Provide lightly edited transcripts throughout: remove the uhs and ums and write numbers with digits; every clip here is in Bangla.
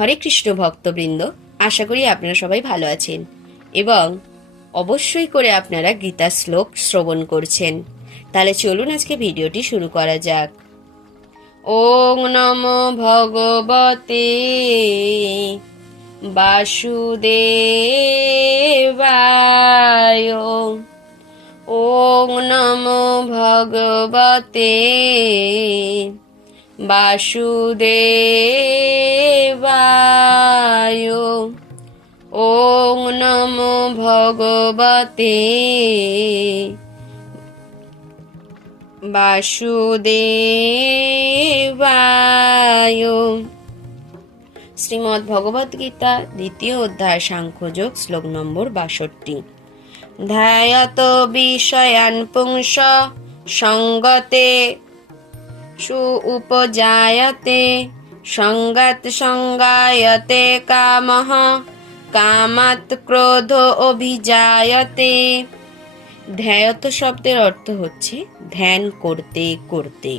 হরে কৃষ্ণ ভক্তবৃন্দ, আশা করি আপনারা সবাই ভালো আছেন এবং অবশ্যই করে আপনারা গীতা শ্লোক শ্রবণ করছেন। তাহলে চলুন আজকে ভিডিওটি শুরু করা যাক। ওং নমো ভগবতে বাসুদেবায়। ওং নমো ভগবতে বাসুদেবায়। ওং নমো ভগবতে বাসুদেবায়। শ্রীমদ্ ভগবদ গীতা দ্বিতীয় অধ্যায় সাংখ্যযোগ, শ্লোক নম্বর 62। ধ্যায়ত বিষয়ান পুংস সঙ্গতে সু উপজায়তে সঙ্গত সঙ্গায়তে কামঃ কামাৎ ক্রোধ অভিজায়তে। ধ্যায়ত শব্দের অর্থ হচ্ছে ধ্যান করতে করতে।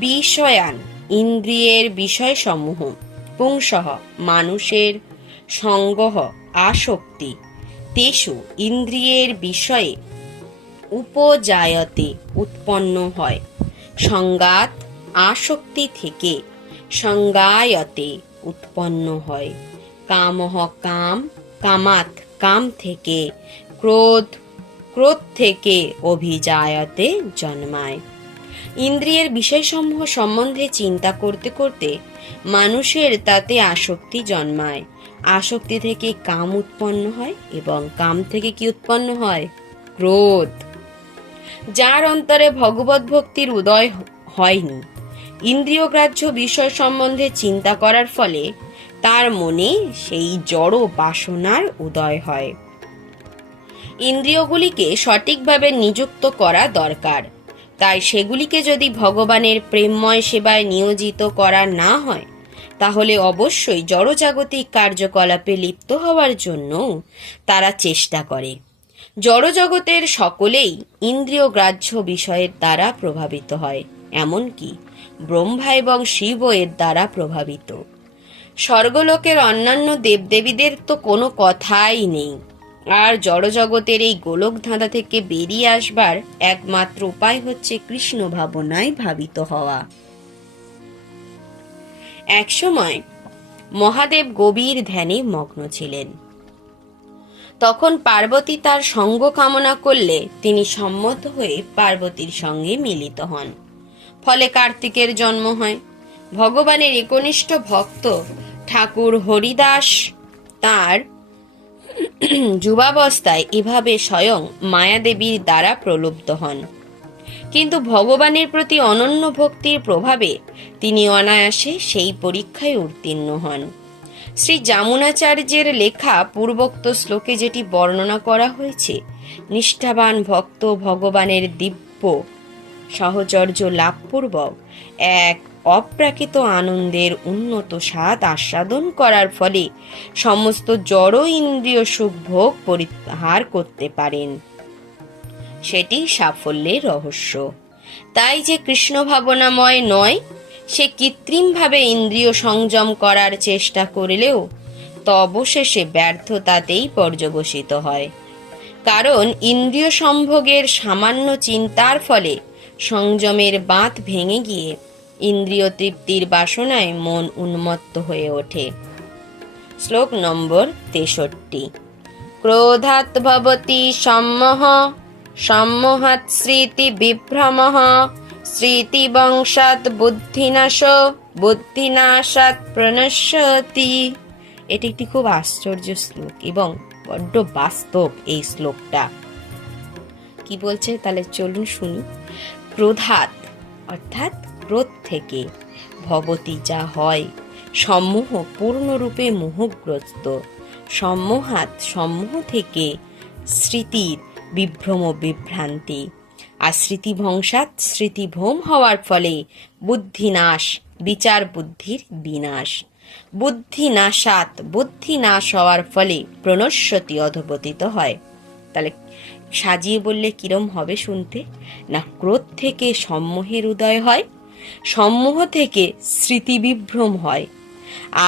বিষয়ান ইন্দ্রিয়ের বিষয়সমূহ, পুংসঃ মানুষের, সঙ্গঃ আসক্তি, তেষু ইন্দ্রিয়ের বিষয়ে, উপজায়তে উৎপন্ন হয়, সঙ্গাত আসক্তি থেকে, সঙ্গায়তে উৎপন্ন হয়, কামঃ কাম, কামাত কাম থেকে, ক্রোধ ক্রোধ থেকে, অভিজায়তে জন্মায়। ইন্দ্রিয়ের বিষয়সমূহ সম্বন্ধে চিন্তা করতে করতে মানুষের তাতে আসক্তি জন্মায়। আসক্তি থেকে কাম উৎপন্ন হয় এবং কাম থেকে কি উৎপন্ন হয়? ক্রোধ। যার অন্তরে ভগবত ভক্তির উদয় হয়নি, ইন্দ্রিয়গ্রাহ্য বিষয় সম্বন্ধে চিন্তা করার ফলে তার মনে সেই জড় বাসনার উদয় হয়। ইন্দ্রিয়গুলিকে সঠিকভাবে নিযুক্ত করা দরকার। তাই সেগুলিকে যদি ভগবানের প্রেমময় সেবায় নিয়োজিত করা না হয়, তাহলে অবশ্যই জড়জাগতিক কার্যকলাপে লিপ্ত হওয়ার জন্য তারা চেষ্টা করে। জড়জগতের সকলেই ইন্দ্রিয়গ্রাহ্য বিষয়ের দ্বারা প্রভাবিত হয়, এমনকি ব্রহ্মা এবং শিব এর দ্বারা প্রভাবিত। স্বর্গলোকের অন্যান্য দেবদেবীদের তো কোনো কথাই নেই। আর জড়জগতের এই গোলক ধাঁধা থেকে বেরিয়ে আসবার একমাত্র উপায় হচ্ছে কৃষ্ণ ভাবনায় ভাবিত হওয়া। একসময় মহাদেব গভীর ধ্যানে মগ্ন ছিলেন। তখন পার্বতী তার সঙ্গ কামনা করলে তিনি সম্মত হয়ে পার্বতীর সঙ্গে মিলিত হন। ফলে কার্তিকের জন্ম হয়। ভগবানের একনিষ্ঠ ভক্ত ঠাকুর হরিদাস তার যুবাবস্থায় এভাবে স্বয়ং মায়াদেবীর দ্বারা প্রলুব্ধ হন। কিন্তু ভগবানের প্রতি অনন্য ভক্তির প্রভাবে তিনি অনায়াসে সেই পরীক্ষায় উত্তীর্ণ হন। শ্রী যামুনাচার্যের লেখা পূর্বোক্ত শ্লোকে যেটি বর্ণনা করা হয়েছে, নিষ্ঠাবান ভক্ত ভগবানের দিব্য সাহচর্য লাভপূর্বক এক অপ্রাকৃত আনন্দের উন্নত স্বাদ আস্বাদন করার ফলে সমস্ত জড় ইন্দ্রিয় সুখ ভোগ পরিহার করতে পারেন, সেটি সাফল্যের রহস্য। তাই যে কৃষ্ণ ভাবনাময় নয়, সে কৃত্রিমভাবে ইন্দ্রিয় সংযম করার চেষ্টা করলেও তা অবশেষে ব্যর্থতাতেই পর্যবসিত হয়। কারণ ইন্দ্রিয় সম্ভোগের সামান্য চিন্তার ফলে সংযমের বাঁধ ভেঙে গিয়ে ইন্দ্রিয় তৃপ্তির বাসনায় মন উন্মত্ত হয়ে ওঠে। শ্লোক নম্বর 63। ক্রোধাৎ ভবতি সম্মোহ, সম্মোহাৎ স্মৃতি বিভ্রমঃ, স্মৃতি বংশাৎ বুদ্ধিনাশ, বুদ্ধিনাশাৎ প্রণশ্যতি। এটি একটি খুব আশ্চর্য শ্লোক এবং বড্ড বাস্তব এই শ্লোকটা। কি বলছে তাহলে চলুন শুনি। ক্রোধাৎ অর্থাৎ ক্রোধ থেকে, ভবতি যা হয়, সম্মোহ পূর্ণরূপে মোহগ্রস্ত, সম্মোহাৎ সম্মোহ থেকে, স্মৃতির বিভ্রম বিভ্রান্তি, আর স্মৃতিভংসাৎ স্মৃতিভ্রম হওয়ার ফলে বুদ্ধিনাশ বিচার বুদ্ধির বিনাশ, বুদ্ধিনাশাৎ বুদ্ধি নাশ হওয়ার ফলে প্রণশ্যতি অধঃপতিত হয়। তাহলে সাজিয়ে বললে কিরম হবে শুনতে? না, ক্রোধ থেকে সম্মোহের উদয় হয়, সম্মোহ থেকে স্মৃতি বিভ্রম হয়,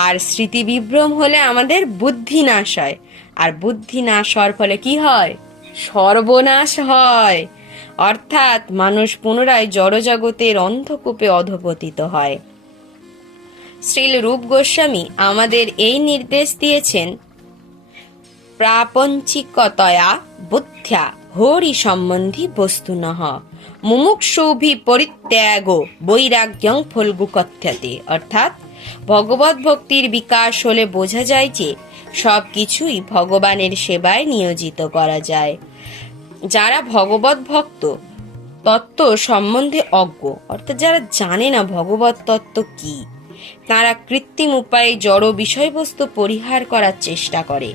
আর স্মৃতিবিভ্রম হলে আমাদের বুদ্ধি নাশ হয়, আর বুদ্ধি নাশ হওয়ার ফলে কি হয়? সর্বনাশ হয়। অর্থাৎ মানুষ পুনরায় জড়জগতের অন্ধকূপে অধঃপতিত হয়। শ্রীল রূপ গোস্বামী আমাদের এই নির্দেশ দিয়েছেন, প্রাপঞ্চিকতয়া বুদ্ধ্যা হরি সম্বন্ধী বস্তুনঃ মুমুক্ষুভি পরিত্যাগ বৈরাগ্যং ফলগু কথ্যতে। অর্থাৎ ভগবত ভক্তির বিকাশ হলে বোঝা যায় যে সব কিছুই ভগবানের সেবায় নিয়োজিত করা যায়। যারা ভগবত ভক্ত তত্ত্ব সম্বন্ধে অজ্ঞ, অর্থাৎ যারা জানে না ভগবত তত্ত্ব কি, তারা কৃত্রিম উপায়ে জড় বিষয়বস্তু পরিহার করার চেষ্টা করে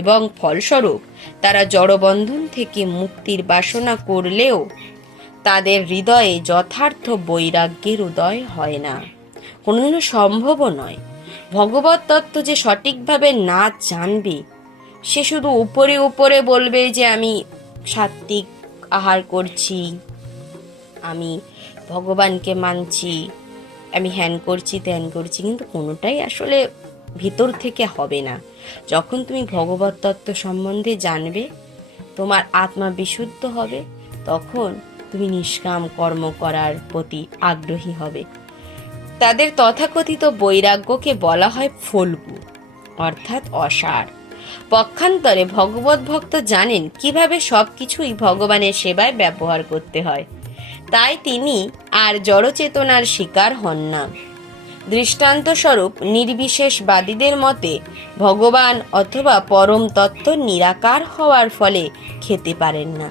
এবং ফলস্বরূপ তারা জড়বন্ধন থেকে মুক্তির বাসনা করলেও তাদের হৃদয়ে যথার্থ বৈরাগ্যের উদয় হয় না, কোনোদিনও সম্ভবও নয়। ভগবত তত্ত্ব যে সঠিকভাবে না জানবে, সে শুধু উপরে উপরে বলবে যে আমি সাত্ত্বিক আহার করছি, আমি ভগবানকে মানছি, আমি হ্যান করছি ত্যান করছি, কিন্তু কোনোটাই আসলে ভিতর থেকে হবে না। যখন তুমি ভগবত তত্ত্ব সম্বন্ধে জানবে, তোমার আত্মা বিশুদ্ধ হবে, তখন তুমি নিষ্কাম কর্ম করার প্রতি আগ্রহী হবে। তাদের তথাকথিত বৈরাগ্যকে বলা হয় ফল্গু, অর্থাৎ অসার। পক্ষান্তরে ভগবত ভক্ত জানেন কিভাবে সবকিছুই ভগবানের সেবায় ব্যবহার করতে হয়, তাই তিনি আর জড়চেতনার শিকার হন না। দৃষ্টান্তস্বরূপ নির্বিশেষবাদীদের মতে ভগবান অথবা পরম তত্ত্ব নিরাকার হওয়ার ফলে খেতে পারেন না।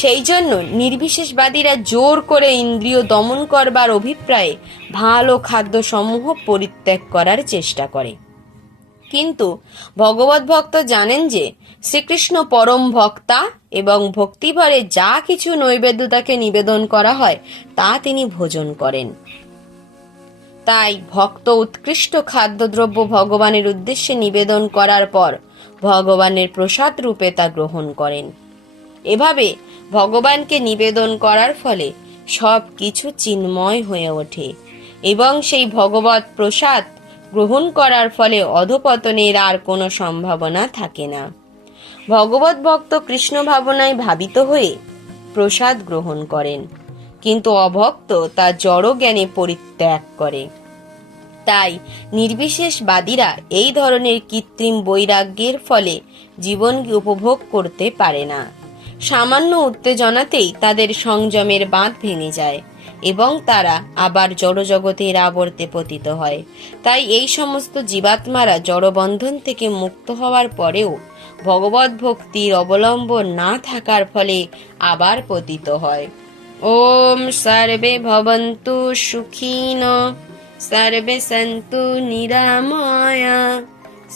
সেই জন্য নির্বিশেষবাদীরা জোর করে ইন্দ্রিয় দমন করবার অভিপ্রায়ে ভালো খাদ্যসমূহ পরিত্যাগ করার চেষ্টা করে। কিন্তু ভগবত ভক্ত জানেন যে শ্রীকৃষ্ণ পরম ভক্তা এবং ভক্তিভরে যা কিছু নৈবেদ্য তাকে নিবেদন করা হয় তা তিনি ভোজন করেন। তাই ভক্ত উৎকৃষ্ট খাদ্যদ্রব্য ভগবানের উদ্দেশ্যে নিবেদন করার পর ভগবানের প্রসাদ রূপে তা গ্রহণ করেন। এভাবে ভগবানকে নিবেদন করার ফলে সব কিছু চিন্ময় হয়ে ওঠে এবং সেই ভগবত প্রসাদ গ্রহণ করার ফলে অধঃপতনের আর কোনো সম্ভাবনা থাকে না। ভগবত ভক্ত কৃষ্ণ ভাবনায় ভাবিত হয়ে প্রসাদ গ্রহণ করেন, কিন্তু অভক্ত তা জড় জ্ঞানে পরিত্যাগ করে। তাই নির্বিশেষবাদীরা এই ধরনের কৃত্রিম বৈরাগ্যের ফলে জীবনকে উপভোগ করতে পারে না। সামান্য উত্তেজনাতেই তাদের সংযমের বাঁধ ভেঙে যায় এবং তারা আবার জড়জগতের আবর্তে পতিত হয়। তাই এই সমস্ত জীবাত্মারা জড়বন্ধন থেকে মুক্ত হওয়ার পরেও ভগবত ভক্তির অবলম্বন না থাকার ফলে আবার পতিত হয়। ওম সর্বে ভবন্তু সুখিনো সর্বে সন্তু নিরাময়া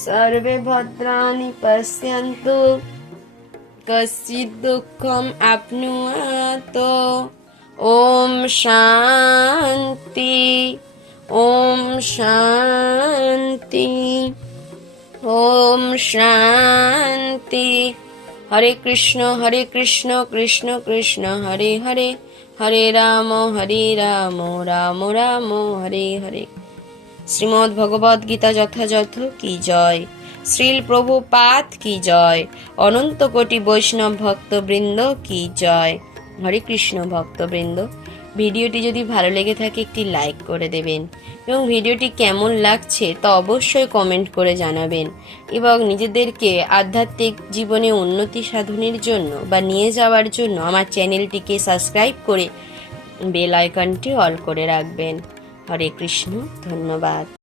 সর্বে ভদ্রাণি পশ্যন্তু কশ্চিৎ দুঃখম আপনুয়াত। ওম শান্তি, ওম শান্তি, ওম শান্তি। হরে কৃষ্ণ কৃষ্ণ কৃষ্ণ হরে হরে, হরে রাম রাম রাম হরে হরে। শ্রীমদ্ ভগবদ গীতা যথাযথ কি জয়। শ্রীল প্রভুপাদ কি জয়। অনন্ত কোটি বৈষ্ণব ভক্তবৃন্দ কি জয়। হরে কৃষ্ণ ভক্তবৃন্দ, ভিডিওটি যদি ভালো লেগে থাকে একটি লাইক করে দেবেন এবং ভিডিওটি কেমন লাগছে তা অবশ্যই কমেন্ট করে জানাবেন এবং নিজেদেরকে আধ্যাত্মিক জীবনে উন্নতি সাধনের জন্য বা নিয়ে যাওয়ার জন্য আমার চ্যানেলটিকে সাবস্ক্রাইব করে বেল আইকনটি অল করে রাখবেন। হরে কৃষ্ণ, ধন্যবাদ।